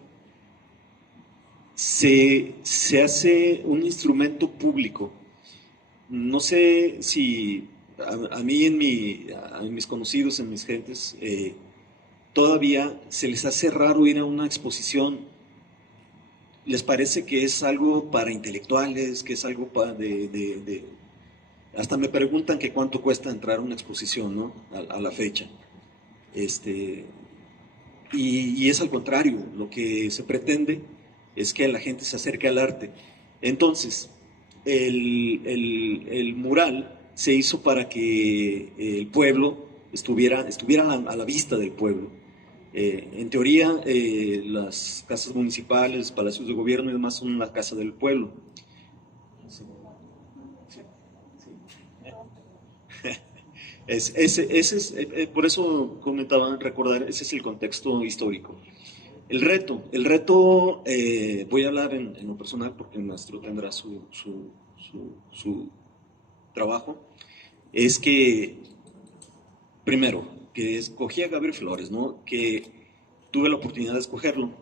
se hace un instrumento público. No sé si a mí, en mis conocidos, en mis gentes, todavía se les hace raro ir a una exposición. Les parece que es algo para intelectuales, que es algo hasta me preguntan que cuánto cuesta entrar a una exposición, ¿no? A la fecha. Y es al contrario, lo que se pretende es que la gente se acerque al arte. Entonces, el mural se hizo para que el pueblo estuviera a la vista del pueblo. En teoría, las casas municipales, palacios de gobierno y demás son la casa del pueblo. Sí. Por eso comentaba, recordar, ese es el contexto histórico. El reto, voy a hablar en lo personal porque el maestro tendrá su trabajo, es que, primero, que escogí a Gabriel Flores, ¿no? Que tuve la oportunidad de escogerlo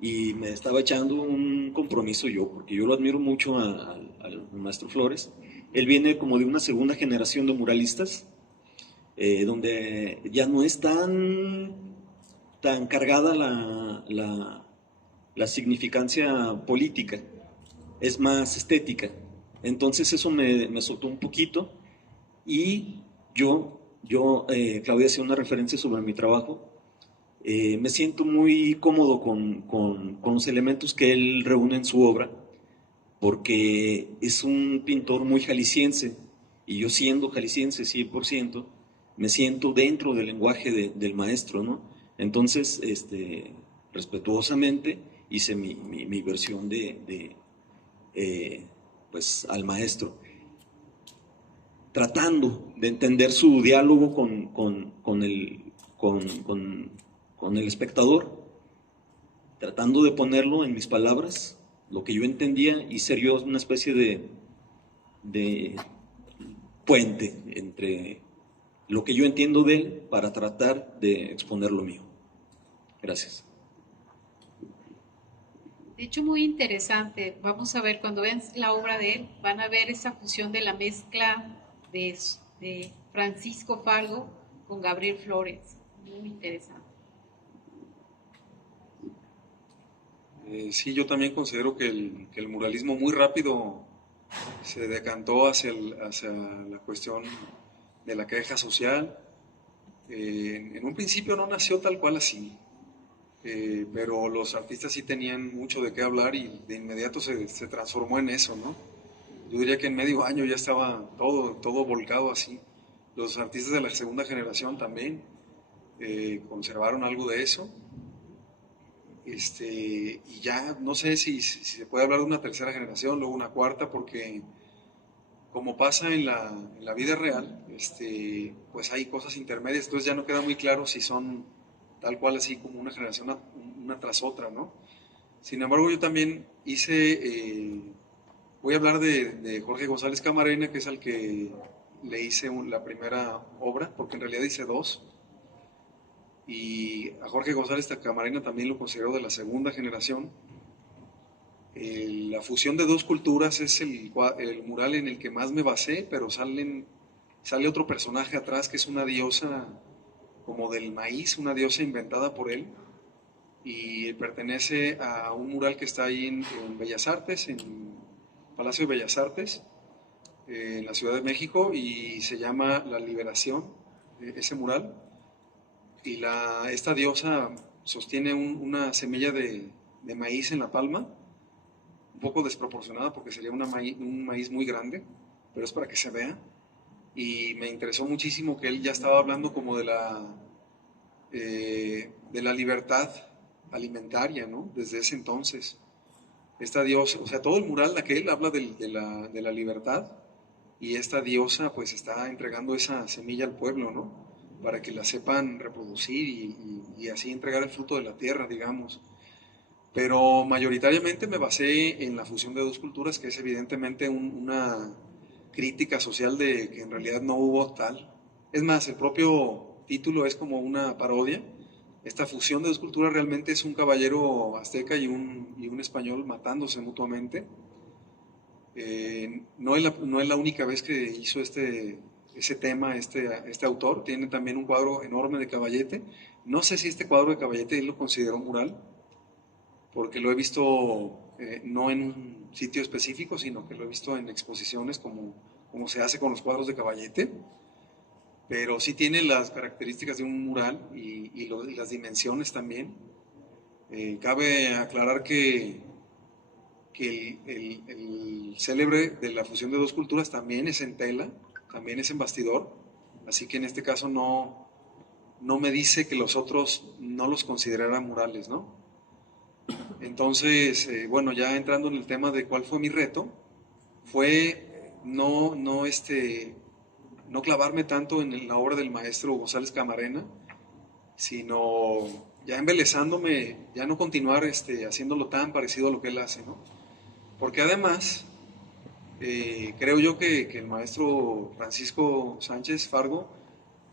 y me estaba echando un compromiso yo, porque yo lo admiro mucho al maestro Flores. Él viene como de una segunda generación de muralistas, donde ya no es tan cargada la significancia política, es más estética. Entonces eso me soltó un poquito y Claudia hacía una referencia sobre mi trabajo. Me siento muy cómodo con los elementos que él reúne en su obra, porque es un pintor muy jalisciense, y yo, siendo jalisciense 100%, me siento dentro del lenguaje del maestro, ¿no? Entonces, respetuosamente hice mi versión pues, al maestro, tratando de entender su diálogo con el espectador, tratando de ponerlo en mis palabras, lo que yo entendía, y ser yo una especie de puente entre lo que yo entiendo de él para tratar de exponer lo mío. Gracias. De hecho, muy interesante. Vamos a ver, cuando vean la obra de él, van a ver esa fusión de la mezcla de Francisco Falgo con Gabriel Flores. Muy interesante. Sí, yo también considero que el muralismo muy rápido se decantó hacia la cuestión de la queja social. En un principio no nació tal cual así, pero los artistas sí tenían mucho de qué hablar y de inmediato se transformó en eso, ¿no? Yo diría que en medio año ya estaba todo volcado así. Los artistas de la segunda generación también conservaron algo de eso. Y ya no sé si se puede hablar de una tercera generación, luego una cuarta, porque como pasa en la vida real, pues hay cosas intermedias, entonces ya no queda muy claro si son tal cual así como una generación una tras otra, ¿no? Sin embargo, yo también voy a hablar de Jorge González Camarena, que es al que le hice la primera obra, porque en realidad hice dos. Y a Jorge González Camarena también lo considero de la segunda generación. La fusión de dos culturas es el mural en el que más me basé, pero sale otro personaje atrás que es una diosa como del maíz, una diosa inventada por él, y pertenece a un mural que está ahí en Bellas Artes, en Palacio de Bellas Artes, en la Ciudad de México, y se llama La Liberación, ese mural. Y esta diosa sostiene una semilla de maíz en la palma, un poco desproporcionada porque sería un maíz muy grande, pero es para que se vea. Y me interesó muchísimo que él ya estaba hablando como de la libertad alimentaria, ¿no? Desde ese entonces. Esta diosa, o sea, todo el mural, la que él habla de la libertad, y esta diosa pues está entregando esa semilla al pueblo, ¿no? Para que la sepan reproducir y así entregar el fruto de la tierra, digamos. Pero mayoritariamente me basé en la fusión de dos culturas, que es evidentemente una crítica social de que en realidad no hubo tal. Es más, el propio título es como una parodia. Esta fusión de dos culturas realmente es un caballero azteca y un español matándose mutuamente. No es la única vez que hizo ese tema este autor. Tiene también un cuadro enorme de Caballete. No sé si este cuadro de Caballete él lo consideró mural, porque lo he visto no en un sitio específico, sino que lo he visto en exposiciones como se hace con los cuadros de Caballete, pero sí tiene las características de un mural y las dimensiones también. Cabe aclarar que el célebre de la fusión de dos culturas también es en tela, también es en bastidor, así que en este caso no me dice que los otros no los considerara murales, ¿no? Entonces, bueno, ya entrando en el tema de cuál fue mi reto, fue no clavarme tanto en la obra del maestro González Camarena, sino ya embelezándome, ya no continuar haciéndolo tan parecido a lo que él hace, ¿no? Porque además, creo yo que el maestro Francisco Sánchez Fargo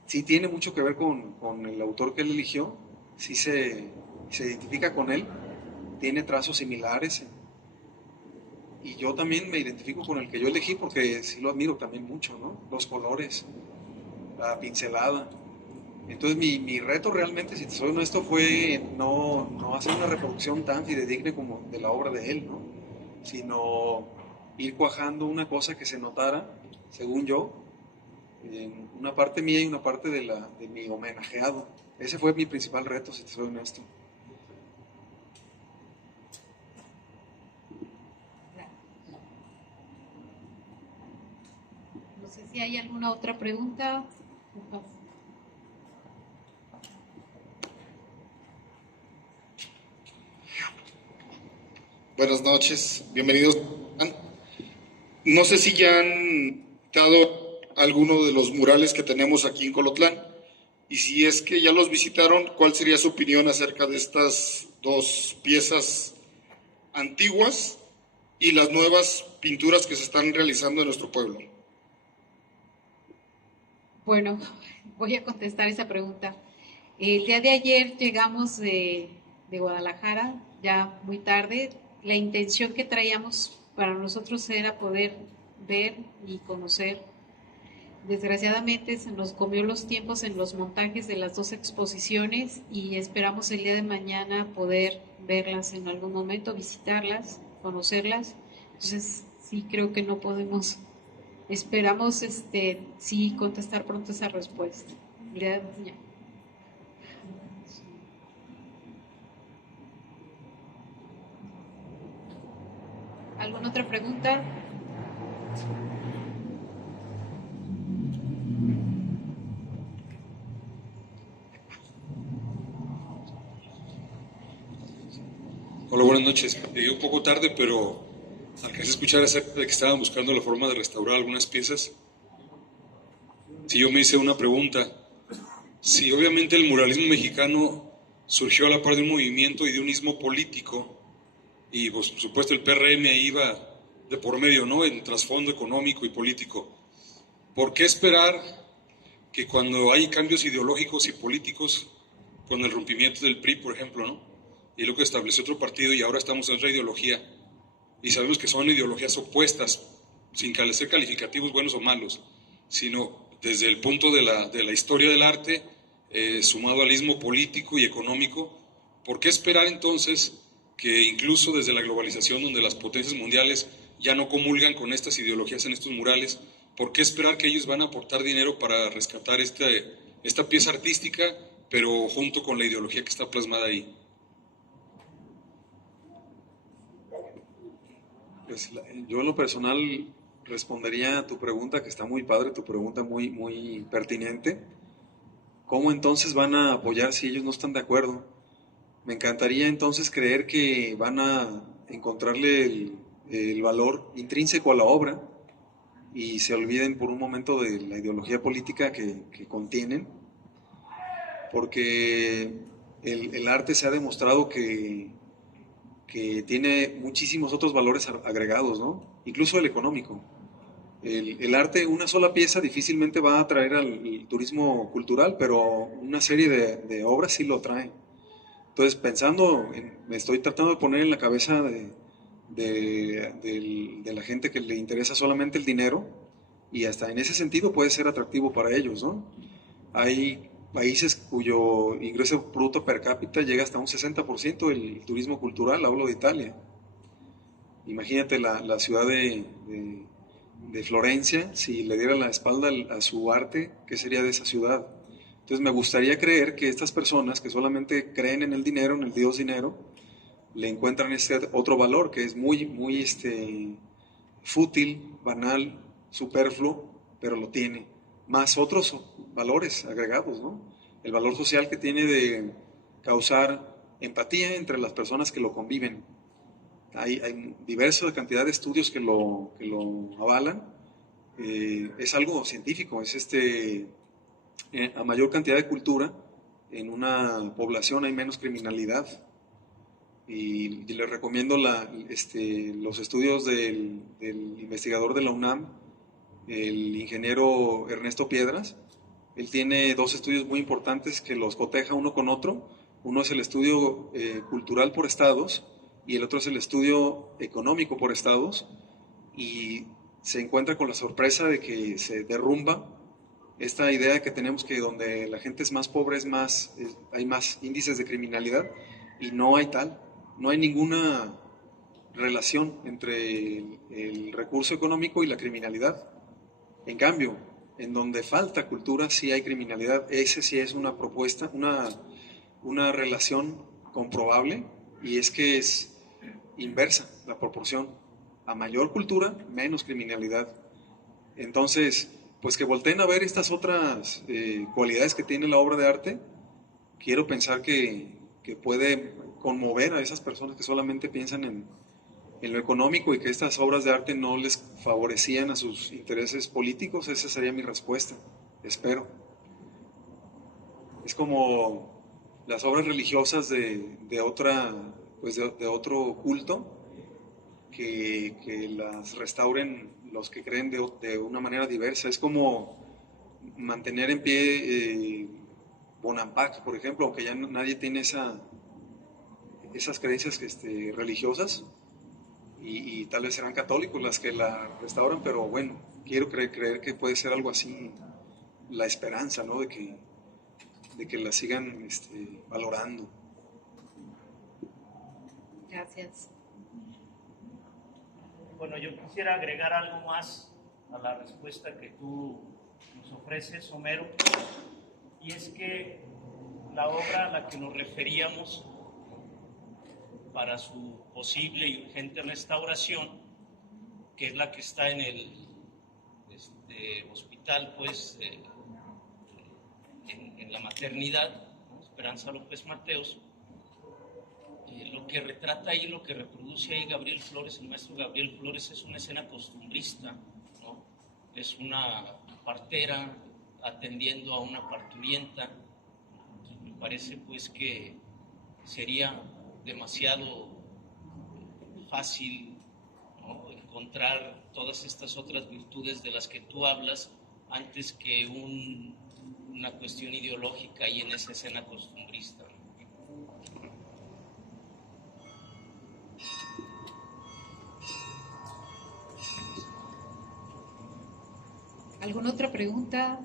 sí tiene mucho que ver con el autor que él eligió, sí se identifica con él, tiene trazos similares, y yo también me identifico con el que yo elegí porque sí lo admiro también mucho, ¿no? Los colores, la pincelada. Entonces mi reto realmente, si te soy honesto, fue no hacer una reproducción tan fidedigna como de la obra de él, ¿no? Sino ir cuajando una cosa que se notara, según yo, en una parte mía y una parte de mi homenajeado. Ese fue mi principal reto, si te soy honesto. No sé si hay alguna otra pregunta. Buenas noches, bienvenidos. No sé si ya han visitado alguno de los murales que tenemos aquí en Colotlán, y si es que ya los visitaron, ¿cuál sería su opinión acerca de estas dos piezas antiguas y las nuevas pinturas que se están realizando en nuestro pueblo? Bueno, voy a contestar esa pregunta. El día de ayer llegamos de Guadalajara, ya muy tarde. La intención que traíamos para nosotros era poder ver y conocer. Desgraciadamente se nos comió los tiempos en los montajes de las dos exposiciones y esperamos el día de mañana poder verlas en algún momento, visitarlas, conocerlas. Entonces sí creo que no podemos, esperamos sí contestar pronto esa respuesta. El día de mañana. ¿Alguna otra pregunta? Hola, buenas noches. Llegué un poco tarde, pero alcancé a escuchar acerca de que estaban buscando la forma de restaurar algunas piezas. Si yo me hice una pregunta, si obviamente el muralismo mexicano surgió a la par de un movimiento y de un ismo político, y pues, por supuesto el PRM ahí iba de por medio, ¿no?, en trasfondo económico y político. ¿Por qué esperar que cuando hay cambios ideológicos y políticos, con el rompimiento del PRI, por ejemplo, ¿no?, y luego estableció otro partido y ahora estamos en otra ideología, y sabemos que son ideologías opuestas, sin ser calificativos buenos o malos, sino desde el punto de la historia del arte, sumado al ismo político y económico? ¿Por qué esperar entonces que incluso desde la globalización, donde las potencias mundiales ya no comulgan con estas ideologías en estos murales, por qué esperar que ellos van a aportar dinero para rescatar esta pieza artística, pero junto con la ideología que está plasmada ahí? Pues yo en lo personal respondería a tu pregunta, que está muy padre, tu pregunta muy, muy pertinente. ¿Cómo entonces van a apoyar si ellos no están de acuerdo? Me encantaría entonces creer que van a encontrarle el valor intrínseco a la obra y se olviden por un momento de la ideología política que contienen, porque el arte se ha demostrado que tiene muchísimos otros valores agregados, ¿no? Incluso el económico. El arte, una sola pieza difícilmente va a atraer al turismo cultural, pero una serie de obras sí lo trae. Entonces, me estoy tratando de poner en la cabeza de la gente que le interesa solamente el dinero, y hasta en ese sentido puede ser atractivo para ellos, ¿no? Hay países cuyo ingreso bruto per cápita llega hasta un 60% del turismo cultural, hablo de Italia. Imagínate la ciudad de Florencia, si le diera la espalda a su arte, ¿qué sería de esa ciudad? Entonces me gustaría creer que estas personas que solamente creen en el dinero, en el Dios dinero, le encuentran este otro valor que es muy, muy fútil, banal, superfluo, pero lo tiene. Más otros valores agregados, ¿no? El valor social que tiene de causar empatía entre las personas que lo conviven. Hay diversa cantidad de estudios que lo avalan. Es algo científico, es a mayor cantidad de cultura, en una población hay menos criminalidad. Y les recomiendo los estudios del investigador de la UNAM, el ingeniero Ernesto Piedras. Él tiene dos estudios muy importantes que los coteja uno con otro. Uno es el estudio cultural por estados y el otro es el estudio económico por estados, y se encuentra con la sorpresa de que se derrumba esta idea que tenemos que donde la gente es más pobre hay más índices de criminalidad, y no hay tal. No hay ninguna relación entre el recurso económico y la criminalidad. En cambio, en donde falta cultura sí hay criminalidad. Ese sí es una propuesta, una relación comprobable, y es que es inversa la proporción. A mayor cultura, menos criminalidad. Entonces, pues que volteen a ver estas otras cualidades que tiene la obra de arte. Quiero pensar que puede conmover a esas personas que solamente piensan en lo económico, y que estas obras de arte no les favorecían a sus intereses políticos. Esa sería mi respuesta, espero. Es como las obras religiosas de otro culto, que las restauren los que creen de una manera diversa. Es como mantener en pie Bonampak, por ejemplo, aunque ya nadie tiene esas creencias religiosas, y tal vez serán católicos las que la restauran, pero bueno, quiero creer que puede ser algo así, la esperanza, ¿no? de que la sigan valorando. Gracias. Bueno, yo quisiera agregar algo más a la respuesta que tú nos ofreces, Homero, y es que la obra a la que nos referíamos para su posible y urgente restauración, que es la que está en el hospital, pues, en la maternidad, ¿no? Esperanza López Mateos, lo que retrata ahí, lo que reproduce ahí Gabriel Flores, el maestro Gabriel Flores, es una escena costumbrista, ¿no? Es una partera atendiendo a una parturienta. Entonces, me parece pues que sería demasiado fácil, ¿no?, encontrar todas estas otras virtudes de las que tú hablas antes que una cuestión ideológica y en esa escena costumbrista. ¿Alguna otra pregunta?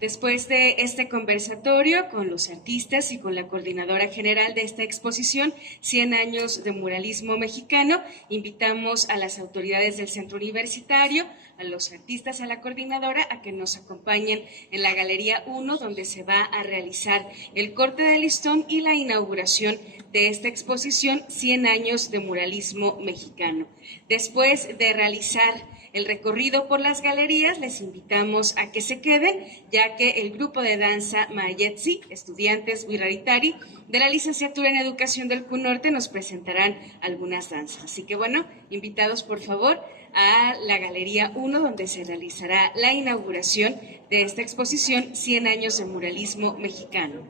Después de este conversatorio con los artistas y con la coordinadora general de esta exposición, 100 años de muralismo mexicano, invitamos a las autoridades del centro universitario, a los artistas, a la coordinadora, a que nos acompañen en la Galería 1, donde se va a realizar el corte de listón y la inauguración de esta exposición 100 años de muralismo mexicano. Después de realizar el recorrido por las galerías, les invitamos a que se queden, ya que el grupo de danza Mayetsi, estudiantes Wiraritari, de la licenciatura en Educación del CUNORTE, nos presentarán algunas danzas. Así que bueno, invitados por favor a la Galería 1, donde se realizará la inauguración de esta exposición 100 años de muralismo mexicano.